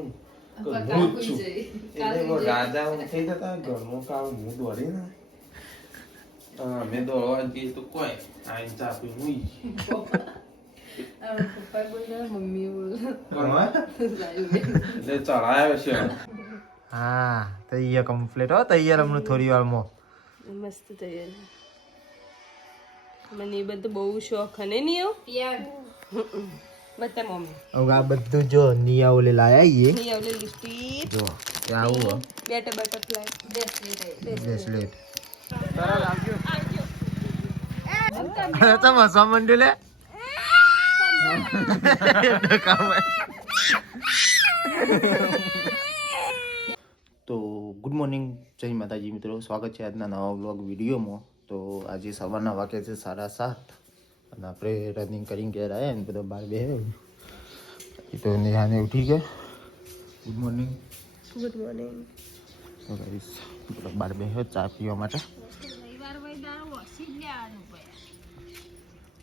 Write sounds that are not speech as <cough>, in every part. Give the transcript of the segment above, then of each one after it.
હું જ છું એટલે કાલ એવો હુઈ જઈ. રાજા હું થઈ જતા ઘરનું કામ હું દોડી ને હા, દોડવા જઈએ તો કોઈ આઈને ચા પીને હુઈ <laughs> પપ્પા બોલે મમ્મી બોલે કોણ? એટલે ચડાયો છે. હા તૈયાર કમ્પ્લીટ હો તૈયાર હમણાં થોડી વારમાં. મસ્ત તૈયાર. મને એ બધું બહુ શોખ અને નહીં આવું બતા મમ્મી. હવે આ બધું જો નિયા ઓલે લાયા નહીં લિપસ્ટિક. જો એ આવું બેટર બટરફ્લાય બ્રેસલેટ તો મસા મંડ્યું લે તો ગુડ મોર્નિંગ જય માતાજી મિત્રો. સ્વાગત છે આજના નવા બ્લોગ વિડીયોમાં. તો આજે સવારના વાગ્યા છે સાડા સાત. અને આપણે રનિંગ કરીને ઘેર આવ્યા ને બધા બાર બે તો નેહાને ઉઠી ગયા. ગુડ મોર્નિંગ ગુડ મોર્નિંગ તો ગાઈસ બધા બાર બે ચા પીવા માટે.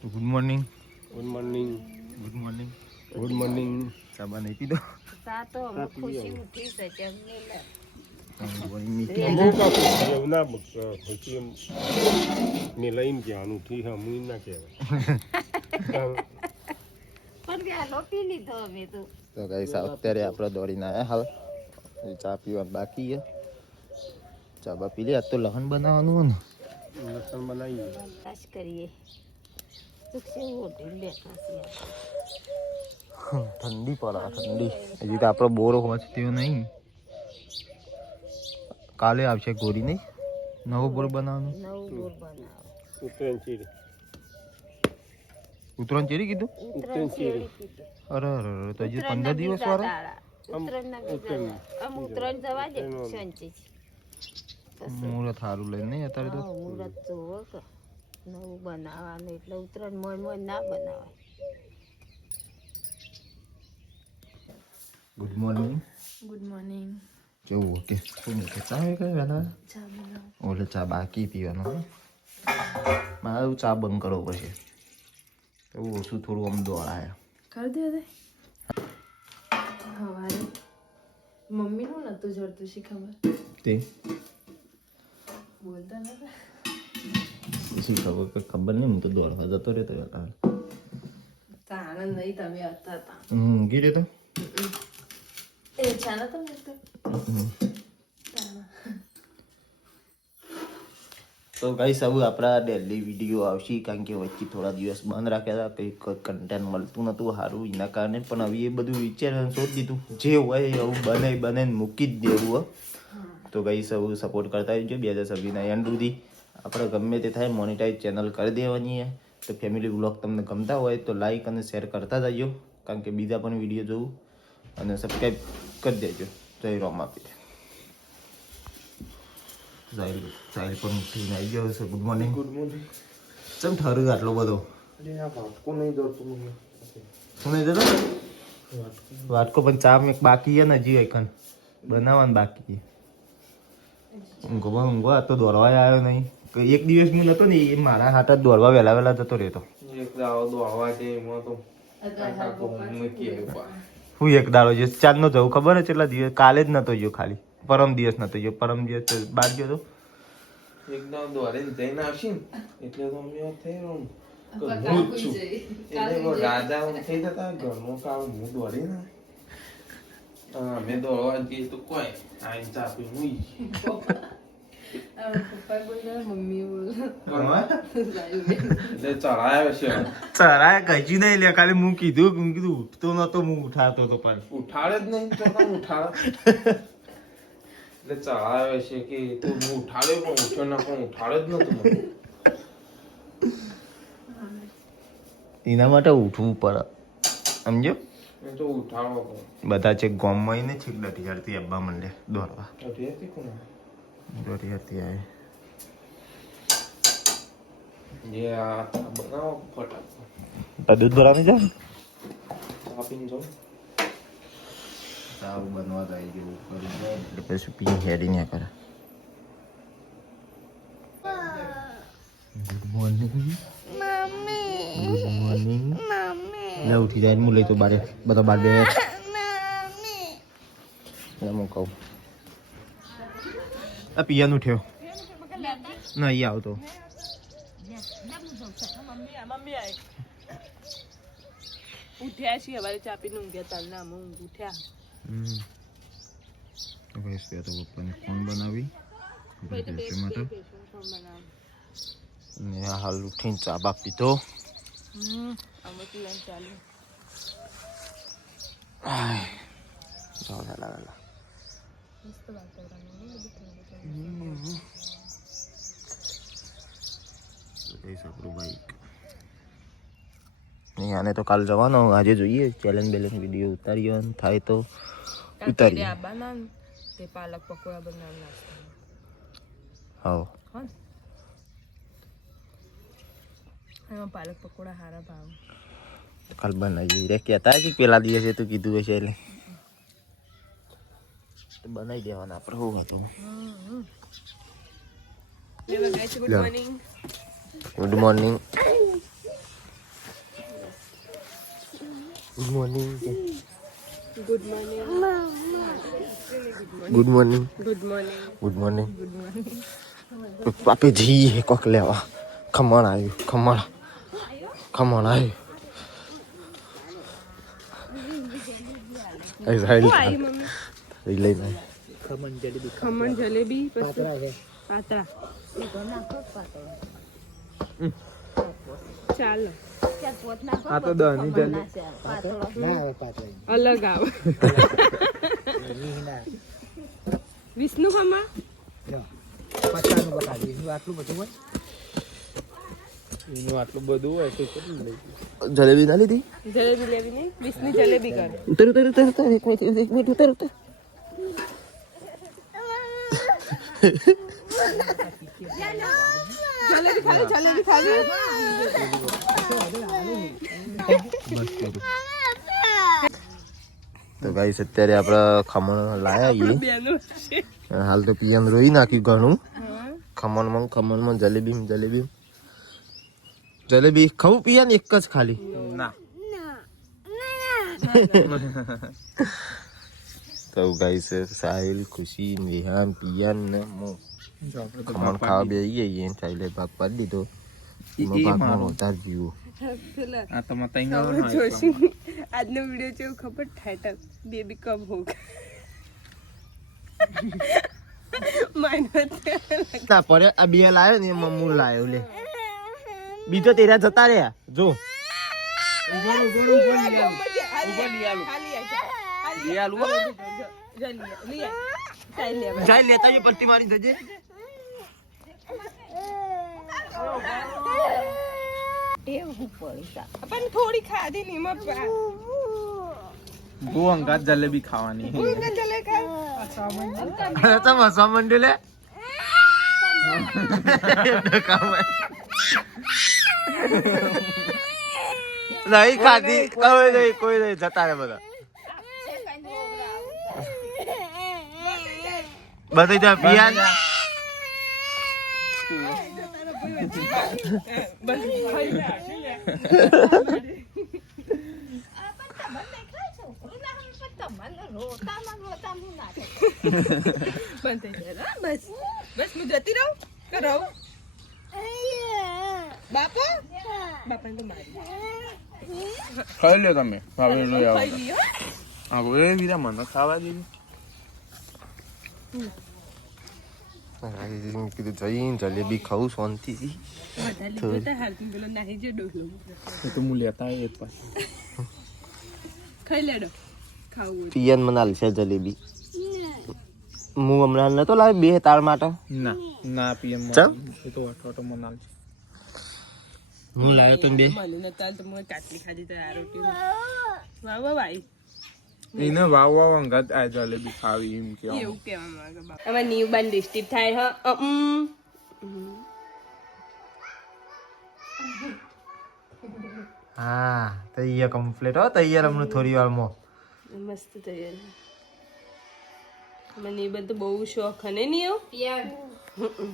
Good morning good morning good morning good morning ચા બા નહીં પીધો અમુક એવું ના પછી એમ લઈને જવાનું ઠીક હા ના કહેવાય. તો ગાઈસ અત્યારે આપણે દોડીને આવ્યા હાલ ચા પીવા બાકી છે. ચા બા પી લે તો લહન બનાવવાનું હોય ને. લસણ બનાવીએ. ઠંડી પડે ઠંડી. હજી તો આપણો બોર પહોંચતી નહીં. કાલે આવશે ગોરી નહીં? નવો બોર બનાવવાનો? ઉત્તરાયણ ચીરી. કીધું? ઉત્તરાયણ ચીરી. અરે અરે અરે તો હજી પંદર દિવસ વાળા? મુહૂર્ત સારું લઈને નહીં અત્યારે તો? નવું બનાવવાનું એટલે ઉત્તરાયણ મોય મોય ના બનાવાય. ગુડ મોર્નિંગ ગુડ મોર્નિંગ કેવું ઓકે શું કે ચા આવે કઈ વહેલા ઓલે ચા બાકી પીવાનો મારું ચા બંધ કરવો પડશે એવું ઓછું થોડું આમ દોડાય કરી દે દે હવારે મમ્મીનું નતું જડતું શીખવા ખબર તે બોલતા નતા શું ખબર ખબર નહીં હું તો દોડવા જતો રહેતો વહેલા આનંદ નહીં તમે હતા તા હું ઊંઘી રહેતો એ ચા નતા મળતો તો ગાઈસ હવે આપણા ડેલી વીડિયો આવશે, કારણ કે વચ્ચે થોડા દિવસ બંધ રાખ્યા હતા કંઈક કન્ટેન્ટ મળતું નહોતું સારું, એના કારણે પણ હવે એ બધું વિચાર શોધી દીધું. જે હોય એવું બને બને મૂકી જ દેવું તો ગાઈસ હવે સપોર્ટ કરતા રહેજો, બે હજાર છવ્વીસના એન્ડ સુધી. આપણે ગમે તે થાય મોનિટાઈઝ ચેનલ કરી દેવાની તો ફેમિલી બ્લોગ તમને ગમતા હોય તો લાઈક અને શેર કરતા જજો, કારણ કે બીજા પણ વીડિયો જોવું અને સબસ્ક્રાઈબ કરી દેજો. જય રોમ આપી સાહેબ સાહેબ પણ ઉઠીને આવી ગયો છે ગુડ મોર્નિંગ ગુડ મોર્નિંગ ચમ ઠરું આટલો બધો? અરે આ વાટકો નહીં દોડતું મને. શું નહીં જતો વાટકો. પણ ચા મેં બાકી છે ને હજી એકન બનાવવાનું બાકી છે. ઊંઘો પણ ઊંઘો આ તો દોડવા આવ્યો નહીં. એક દિવસ હું નતો ને એ મારા હાથ જ દોડવા વહેલા વહેલા જતો રહેતો. એક દાવો દોડવા છે એમાં તો હું એક દાડો જે ચાંદનો જવું ખબર છે? એટલા દિવસ કાલે જ નતો ગયો ખાલી. પરમ દિવસ નતો ગયો. પરમ દિવસ બાર ગયો તો? એકદમ દોડીને જઈને આવશે ને એટલે તો મેં થઈ રહ્યો ને. કે હું જ છું. એટલે રાજા હું થઈ જતા ઘરનું કામ હું દોડી ને. અમે મેં દોડવા જઈએ તો કોઈ આઈને ચા પીને <laughs> ચરાય કઈ નહીં લે ખાલી હું કીધું હું કીધું ઉઠતો નતો હું ઉઠાતો તો પણ ઉઠાડે જ નહીં તો કેમ ઉઠાડે એટલે ચડાયો છે કે તું હું ઉઠાડ્યો પણ ઉઠ્યો ના પણ ઉઠાડે જ નતું એના માટે ઉઠવું પડે સમજો તો પણ બધા છે ગોમમાં આવીને છેક ડટી હડતી અબ્બા મંડે દોડવા અઢી હતી કોણ દોડી હતી આવે જે આ બનાવો ફટાફટ તો દૂધ ભરાવી જાય ચા પીને જાઉં સારું બનવા જાય જેવું કરી જાય એટલે પછી પી હેડી ને કરે ગુડ મોર્નિંગ ગુડ મોર્નિંગ લે ઉઠી જાય હું લઈ તો બારે બધા બાર બે એટલે હું કહું આ પિયાનું ઉઠ્યો ના અહીંયા આવતો. ઉઠ્યા છીએ અમારે ચા પીને ઊંઘ્યા તાલ ના ઊંઘ ઉઠ્યા. તો ત્યાં તો પપ્પાને? ફોન બનાવી? માટે. ને હાલ ઉઠીને ચા બા પીધો. ચાલુ. આને તો કાલ જવાનો. આજે જોઈએ. ચેલેન્જ બેલેન્જ વીડિયો ઉતારીએ અને થાય તો ઉતારીએ. આબાના તે પાલક પકોડા બનાવ નાસ્તા. હા એમાં પાલક પકોડા હારા ભાવ. કાલ બનાવી રે કહેતા કે પેલા દિવસે તું કીધું હશે એટલે. બનાવી દેવાના આપણે હતો હતું good morning good morning good morning good morning good morning good morning good morning good morning આપણે જઈએ કોક લેવા. ખમણ આવ્યું. ખમણ. ખમણ આવ્યું. અહીં લઈ આવી ખમણ જલેબી ખમણ જલેબી પછી પાતળા ચાલો. આ તો દહની અલગ આવે. વિષ્ણુ ખમણ? એનું આટલું બધું હોય? તો કેટલું લઈ જલેબી ના લીધી? જલેબી લેવી નહીં. વિષ્ણુ જલેબી કર. ઉતર ઉતર ઉતર ઉતર. એક મિનિટ એક મિનિટ ઉતર ઉતર. જલેબી ખાવી જલેબી ખાવી તો ગાઈસ અત્યારે આપણે ખમણ લાયા છીએ. હાલ તો પીએમ રોઈ નાખ્યું ઘણું. ખમણમાં ખમણમાં જલેબી જલેબી જલેબી ખાવું પિયાને એક જ ખાલી? ના. <laughs> તો ગાઈસ સાહિલ ખુશી નિહાન પિયાન ને હું ખમણ ખાવા બે આવીએ ચાલે ભાગ પાડી દીધો. જીવો. આજનો વીડિયો છે એવું ખબર? ટાઇટલ બેબી કબ હોગા પડે આ બે લાવ્યો ને એમાં હું લાવ્યો લે. બીજો તેરા જતા રહ્યા. જો. જાય લેતા જો પલટી મારી જજે. પણ થોડી ખાધી ની બહુ અંગાત જલેબી ખાવાની. ચલે ખા તો મસા મંડ્યો લે <laughs> નહીં ખાધી કોઈ નહીં કોઈ નહીં જતા રે બધા. બધી જા પિયાન બસ હા, જતી રહું કે રહું બાપા બાપાને તો મારી ખાઈ લો તમે. હવે આવો. ખાઈ લ્યો આ હવે વીરા મને ખાવા દેવી કીધું જઈને જલેબી ખાવું શાંતિથી વધારે તો હાલતું પેલો નાહી જે ડોલો. એ તો હું લેતા આવીએ ખાઈ લેડો. પિયન મને હાલશે જલેબી. હું હમણાં નતો લાવે બે તાર માટે? ના ના પિયન એ તો ઓટો છે. હું લાવ્યો તો બે? મને નતા તો મેં કાટલી ખાધી તો આ રોટી વાહ વાહ ભાઈ એને વાવ વાવ અંગાત આ જલેબી ખાવી એમ કે એવું કેવા માંગે બાપા. અમે ન્યુ બાન થાય હ. અમ. હા તૈયાર કમ્પ્લીટ હો તૈયાર હમણાં થોડી વારમાં. મસ્ત તૈયાર. મને એ બધું બહુ શોખ અને નહીં એવું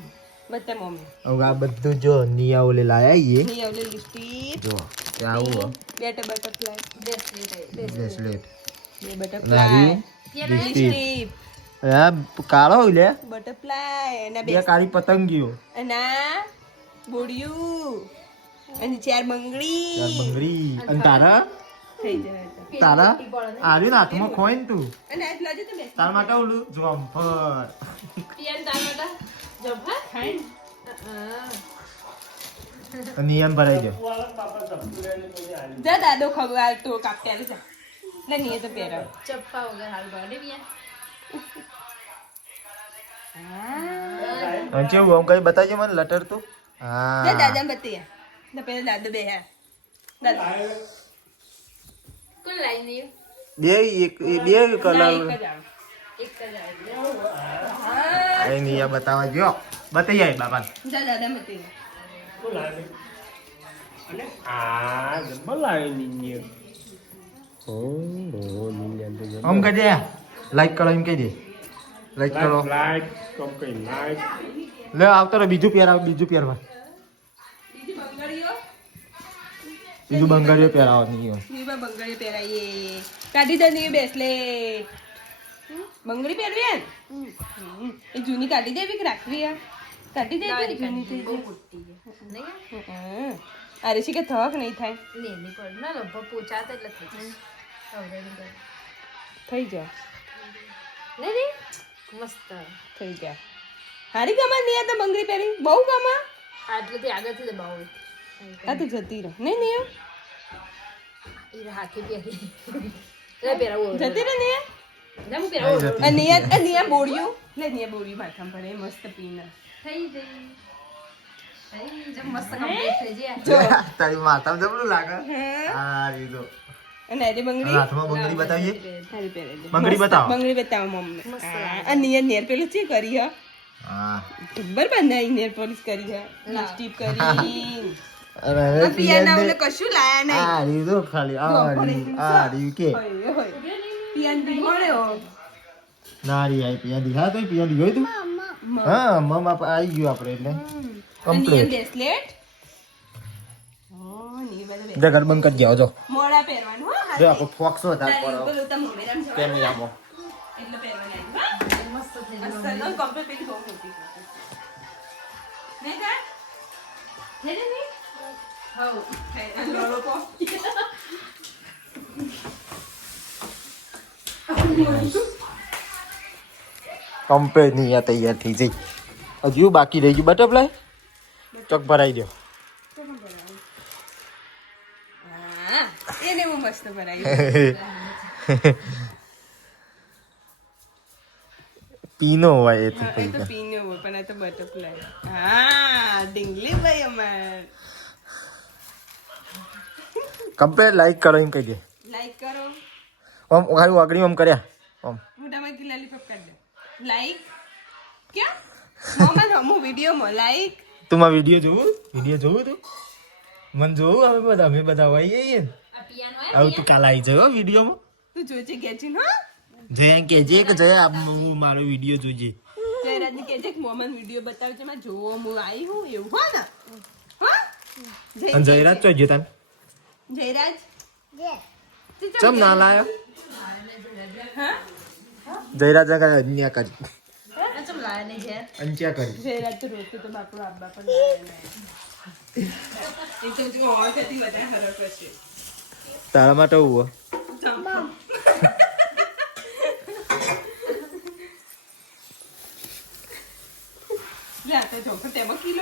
બતા મમ્મી. હવે આ બધું જો નિયા ઓલે લાયા ઈએ નહીં આવલે લિસ્ટી જો તે આવું હો. બેટર બટરફ્લાય બ્રેસલેટ કાળો લે બટરફ્લાય અને બે બે કાળી પતંગીઓ અને બોડિયું અને ચાર બંગડી ચાર બંગડી અને તારા થઈ જાય તો. તારા આર્યું ને હાથમાં ખોય ને તું તાર માટે ઓલું નિયમ ભરાઈ ગયો દાદો ખબર આવતો કાપ્યા છે લે નહીં તો પહેરાવ ચપ્પા વગર હાલ ગોડે બિયા અને આમ કઈ બતાવજે મને લટર તું હા દાદા બતી ને પેલા દાદો બે હા દાદા કોણ લાઈ નહીં બે એક બે કલર એક જ આવે. એક જ આવી એ નિયમ બતાવવા જો બતાવી જાય બાપા જા દાદા બતી આમ કહી દે લાઈક કરો એમ કહી દે લાઈક કરો લે આવતો રે બીજું પેર આવે બીજું પહેરવા બીજી બંગડીઓ બીજું બંગાળીઓ પહેરાવો નિયમ નીવા બંગડી પહેરાઈએ કાઢી દે ની બેસલે બંગડી પહેરવી એમ એ જૂની કાઢી દેવી કે રાખવી આ કાઢી દેવી જૂની થઈ બહુ મોટી નહીં અરે શી કે થક નહીં થાય લેની પડ ના લગભગ પોચાતા એટલે થઈ નહીં થઈ જા નહીં નહીં મસ્ત. થઈ જા હારી ગમા નહીં આ તો બંગડી પહેરી. બહુ ગમા? આટલેથી આગળથી દબાવો. આ તો જતી રહે. નહીં નહીં એ હાથે પહેરી. લે પહેરાવું જતી રહે નહીં જમ પહેરાવું નિયા નિયા બોળ્યું. લે નિયા બોડિયું માથામાં ભરે મસ્ત પીના. થઈ જઈ થઈ જમ મસ્ત કમ્પ્લીટ થઈ જાય જો. તારી માથામાં જબલું લાગે. હા. હા રીતો અને આજે બંગડી. હાથમાં બંગડી બતાવીએ. બંગડી બતાવો. બંગડી બતાવો મમ્મી. આ નિયર નેર પેલું છે કરી હ? હા. બરાબર ને નેર પોલિશ કરી હા? લિપસ્ટિક કરી. અને પિયાના ઓલે કશું લાયા નહીં. આ રીતો ખાલી આ રીયું, આ રીયું કે. હોય હોય પિયાન બી નારી આઈ પિયાદી. હા તો પિયાદી ગઈ તું? હા મમ આપ આવી ગયું આપણે એટલે. અને કમ્પ્લીટ બ્રેસલેટ હા નિયર બધા જે ઘર બંધ કરી જાઓ. જો મોડા પહેરવાનું. હો જો આપણે ફોક્સ હતા તારે પેલું તમે ઉમેરામ જવાનું. કેમેરામાં એટલે પહેરવાની આવી, હા? મસ્ત થઈ અસલ નો કમ્પ્લીટ પેલી બહુ મોટી છે. નહીં કા? નહીં, નહીં, નહીં? હઉ, થઈ, આ લોલો કો. કમ્પ્લીટ નહીં આ તૈયાર થઈ જઈ હજુ બાકી રહી ગયું બટરફ્લાય ચોક ભરાઈ દો મસ્ત બનાવ્યું. પીનો હોય એ તો હા, એ તો પીનો હોય, પણ આ તો બટરફ્લાય. હા, ઢીંગલી ભાઈ અમાર. કમ્પ્લીટ લાઈક કરો એમ કહી દે Like કરો ઓમ ખાલી વાગડી ઓમ કર્યા ઓમ મોઢામાં કી lollipop કરી દો. Like? ક્યાં? મોમાં હમું વિડીયોમાં like. તું મારો વીડિયો જોવું વીડિયો જોવું તું મને જોવું અમે બધા અમે બધા હોય પિયાનો હવે તું કાલ આવી જયો વિડીયોમાં? તું જોજે ગેચીન, હા? જય કેજે કે જય આપ હું મારો વીડિયો જોજે. જયરાજને કહેજે કે મોમન વીડિયો બતાવજે માં જોવો હું આવી હું એવું હો ને. હા? જયરાજ તો તાન. જયરાજ? ચમ ના લાયો? હા? જયરાજ આગળ અન્યા કરી. ચમ લાયા નહીં ઘેર? અંચ્યા કરી. જયરાજ તો રોજ તો બાપડો આબા પણ એ તો જો હોવાથી વધારે ફરક હશે તારા માટે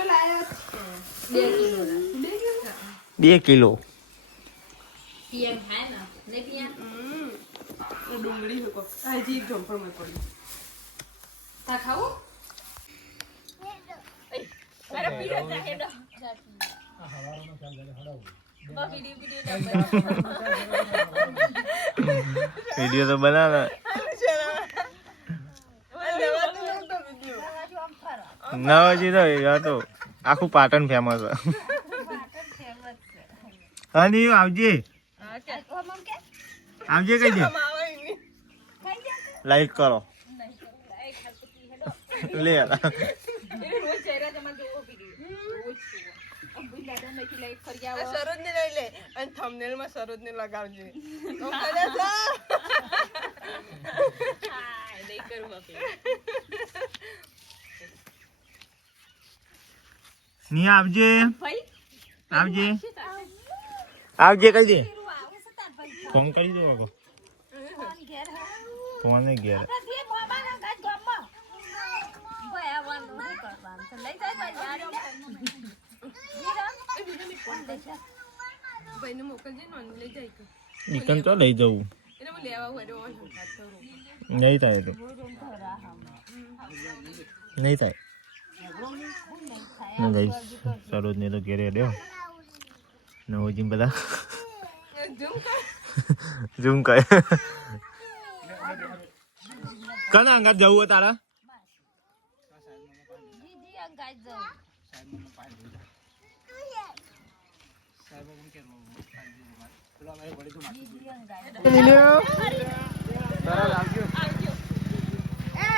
લાયો બે કિલો. ખાવું વીડિયો તો બનાવે હજી તો તો આખું પાટણ ફેમસ હા નહીં આવજે આવજે કઈ દે લાઈક કરો લે એ રોજ જયરાજ અમારે જોવો video. રોજ જોવો. અહીંથી લઈ ફરી આ આવો સરોજ ને લઈ લે અને થંબનેલમાં સરોજ ને લગાવજે <laughs> ની આવજે. આવજે. આવજે કહી દે. ફોન કરી દો આગો ફોન ને ઘેર. ભાઈ ને મોકલજે નોન લઈ જાય કે નીકળ તો લઈ જવું એને હું લેવા હોય ઓન હંકાત કરું નહીં થાય તો નહીં થાય ના જઈશ સરોજ ને તો ઘેરે રહ્યો નવો જીમ બધા ઝૂમ કર ઝૂમ કરે કના અંગાત જવું હોય તારા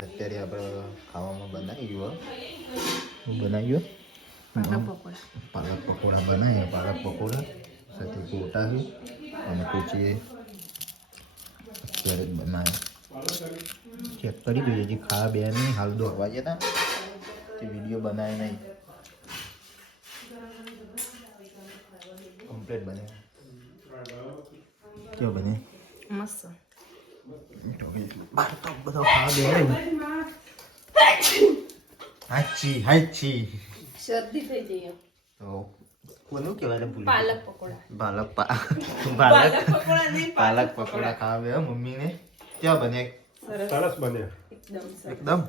અત્યારે આપણે ખાવામાં બનાવી ગયું. બનાવી બનાવ્યું પાલક પકોડા. બનાવ્યા. પાલક પકોડા સાથે ગોટા છે. અને પછી અત્યારે જ બનાવ્યા. ચેક કરી દઈએ હજી ખાવા બે નહીં હાલ દોડવા જતા તે. વીડિયો બનાવે નહીં. કમ્પ્લેટ બને કેવો બને મસ્ત બાર તો બધો ખાવા બે હાચી હાચી શરદી થઈ જઈએ તો કોનું કહેવાય ભૂલી પાલક પકોડા પાલક પા પાલક પકોડા નહીં પાલક પકોડા ખાવા મમ્મીને ક્યાં બને સરસ બને એકદમ સરસ એકદમ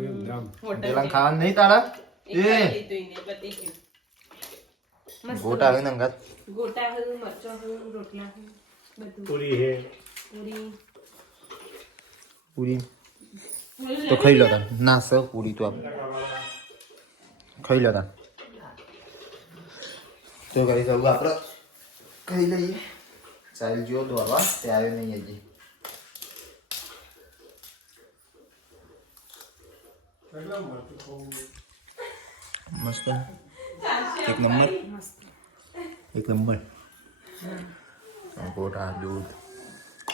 એકદમ ખાવાનું નહીં તારા એ ગોટા આવે ને અંગાત? ગોટા હતું મરચો હતું રોટલા બધું. પૂરી હે. પૂરી. પૂરી. તો ખાઈ લો તા ના સર પૂરી તો આપ. ખાઈ લો તા તો કરી શકું આપણે ખાઈ લઈએ. ચાલ જો દોરવા. તે આવ્યો નહીં હજી. મસ્ત. એક નંબર એક નંબર ગોટા દૂધ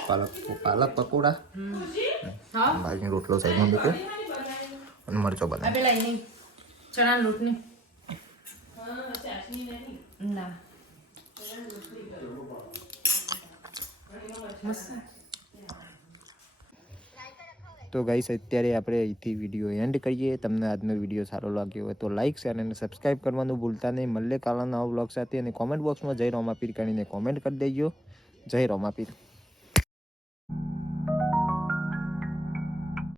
પાલક પાલક પકોડા ભાઈની રોટલો સાઈડમાં મૂક્યો અને મરચો બનાવ્યો પેલા એની ચણા લોટની ના તો ગાઈસ અત્યારે આપણે અહીંથી વીડિયો એન્ડ કરીએ. તમને આજનો વીડિયો સારો લાગ્યો હોય તો લાઈક શેર અને સબસ્ક્રાઈબ કરવાનું ભૂલતા નહીં. મળે કાલના નવા બ્લોગ સાથે અને કોમેન્ટ બોક્સમાં જય રોમાપીર કરીને કોમેન્ટ કરી દેજો. જય રોમાપીર.